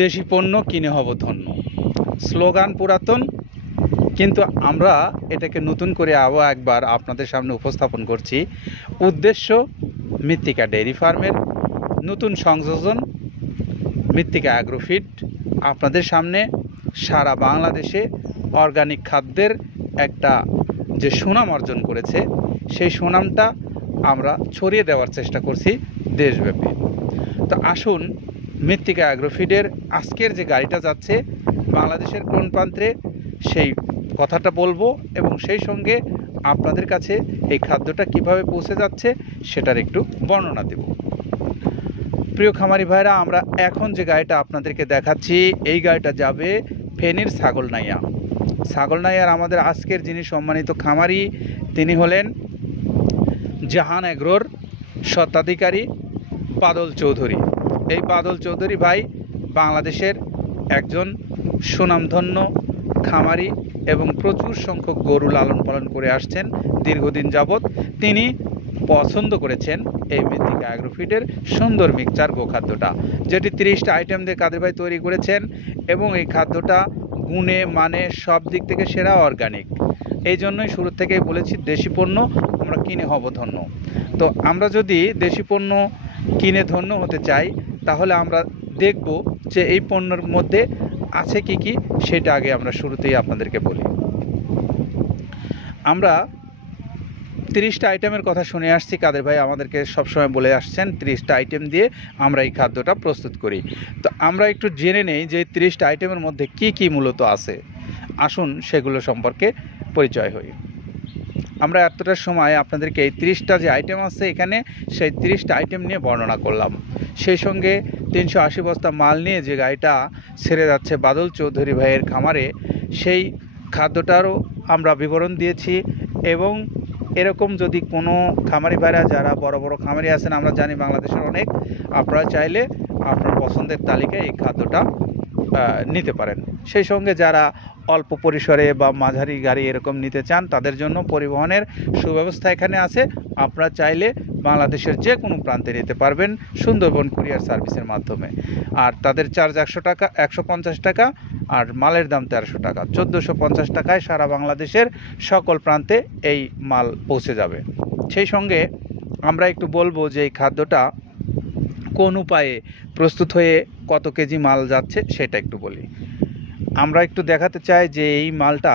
দেশি পণ্য কিনে হব ধন্য। স্লোগান পুরাতন, কিন্তু আমরা এটাকে নতুন করে আবার একবার আপনাদের সামনে উপস্থাপন করছি। উদ্দেশ্য মৃত্তিকা ডেয়ারি ফার্মের নতুন সংযোজন মৃত্তিকা অ্যাগ্রোফিড আপনাদের সামনে সারা বাংলাদেশে অর্গানিক খাদ্যের একটা যে সুনাম অর্জন করেছে, সেই সুনামটা আমরা ছড়িয়ে দেওয়ার চেষ্টা করছি দেশব্যাপী। তো আসুন মৃত্তিকা অ্যাগ্রোফিডের আজকের যে গাড়িটা যাচ্ছে বাংলাদেশের কোন প্রান্তে সেই কথাটা বলবো, এবং সেই সঙ্গে আপনাদের কাছে এই খাদ্যটা কিভাবে পৌঁছে যাচ্ছে সেটার একটু বর্ণনা দেব। প্রিয় খামারি ভাইরা, আমরা এখন যে গাড়িটা আপনাদেরকে দেখাচ্ছি এই গাড়িটা যাবে ফেনীর ছাগলনাইয়ার আমাদের আজকের যিনি সম্মানিত খামারি তিনি হলেন জাহান এগ্রোর স্বত্বাধিকারী বাদল চৌধুরী। এই বাদল চৌধুরী ভাই বাংলাদেশের একজন সুনামধন্য খামারি এবং প্রচুর সংখ্যক গরু লালন পালন করে আসছেন দীর্ঘদিন যাবৎ। তিনি পছন্দ করেছেন এই মৃত্তিকা অ্যাগ্রোফিডের সুন্দর মিক্সচার গোখাদ্যটা, যেটি 30টা আইটেম দিয়ে কাদের ভাই তৈরি করেছেন, এবং এই খাদ্যটা গুণে মানে সব দিক থেকে সেরা অর্গানিক। এই জন্যই শুরু থেকেই বলেছি দেশি পণ্য আমরা কিনে হব ধন্য। তো আমরা যদি দেশি পণ্য কিনে ধন্য হতে চাই তাহলে আমরা দেখব যে এই পণ্যের মধ্যে আছে কি কি, সেটা আগে আমরা শুরুতেই আপনাদেরকে বলি। আমরা 30টা আইটেমের কথা শুনে আসছি, কাদের ভাই আমাদেরকে সবসময় বলে আসছেন 30টা আইটেম দিয়ে আমরা এই খাদ্যটা প্রস্তুত করি। তো আমরা একটু জেনে নেই যে 30টা আইটেমের মধ্যে কি কি মূলত আছে। আসুন সেগুলো সম্পর্কে পরিচয় হই। আমরা এতটা সময় আপনাদেরকে এই 30টা যে আইটেম আছে এখানে, সেই 30টা আইটেম নিয়ে বর্ণনা করলাম। সেই সঙ্গে 380 বস্তা মাল নিয়ে যে গাড়িটা ছেড়ে যাচ্ছে বাদল চৌধুরী ভাইয়ের খামারে, সেই খাদ্যটারও আমরা বিবরণ দিয়েছি। এবং এরকম যদি কোনো খামারি ভাইরা যারা বড় বড় খামারি আছেন, আমরা জানি বাংলাদেশের অনেক, আপনারা চাইলে আপনার পছন্দের তালিকায় এই খাদ্যটা নিতে পারেন। সেই সঙ্গে যারা অল্প পরিসরে বা মাঝারি গাড়ি এরকম নিতে চান তাদের জন্য পরিবহনের সুব্যবস্থা এখানে আছে। আপনারা চাইলে বাংলাদেশের যে কোনো প্রান্তে নিতে পারবেন সুন্দরবন কুরিয়ার সার্ভিসের মাধ্যমে। আর তাদের চার্জ 100 টাকা, 150 টাকা, আর মালের দাম 1300 টাকা। 1450 টাকায় সারা বাংলাদেশের সকল প্রান্তে এই মাল পৌঁছে যাবে। সেই সঙ্গে আমরা একটু বলবো যে এই খাদ্যটা কোন উপায়ে প্রস্তুত হয়ে কত কেজি মাল যাচ্ছে সেটা একটু বলি। আমরা একটু দেখাতে চাই যে এই মালটা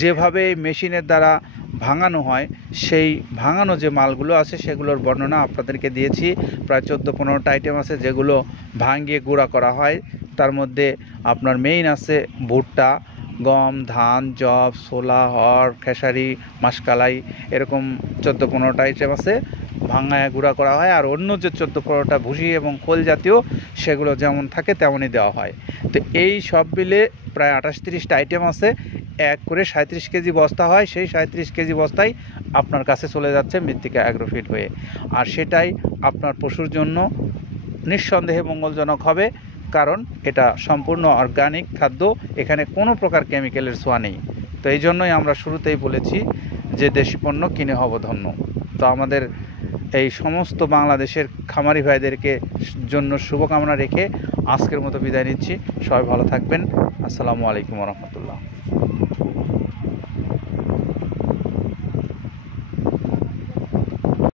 যেভাবে মেশিনের দ্বারা ভাঙানো হয়, সেই ভাঙানো যে মালগুলো আছে সেগুলোর বর্ণনা আপনাদেরকে দিয়েছি। প্রায় 14-15টা আইটেম আছে যেগুলো ভাঙিয়ে গুঁড়া করা হয়। তার মধ্যে আপনার মেইন আছে ভুট্টা, গম, ধান, জব, ছোলা, হড়, খেসারি, মাসকালাই, এরকম 14-15টা আইটেম আছে ভাঙায় গুঁড়া করা হয়। আর অন্য যে 14-15টা ভুসি এবং খোল জাতীয় সেগুলো যেমন থাকে তেমনই দেওয়া হয়। তো এই সব মিলে প্রায় 28-30টা আইটেম আছে। এক করে 37 কেজি বস্তা হয়, সেই 37 কেজি বস্তাই আপনার কাছে চলে যাচ্ছে মৃত্তিকা অ্যাগ্রোফিড হয়ে। আর সেটাই আপনার পশুর জন্য নিঃসন্দেহে মঙ্গলজনক হবে, কারণ এটা সম্পূর্ণ অর্গানিক খাদ্য, এখানে কোনো প্রকার কেমিক্যালের ছোঁয়া নেই। তো এই জন্যই আমরা শুরুতেই বলেছি যে দেশি পণ্য কিনে হব ধন্য। তো আমাদের এই সমস্ত বাংলাদেশের খামারি ভাইদেরকে জন্য শুভকামনা রেখে আজকের মতো বিদায় নিচ্ছি। সবাই ভালো থাকবেন। আসসালামু আলাইকুম রহমতুল্লাহ।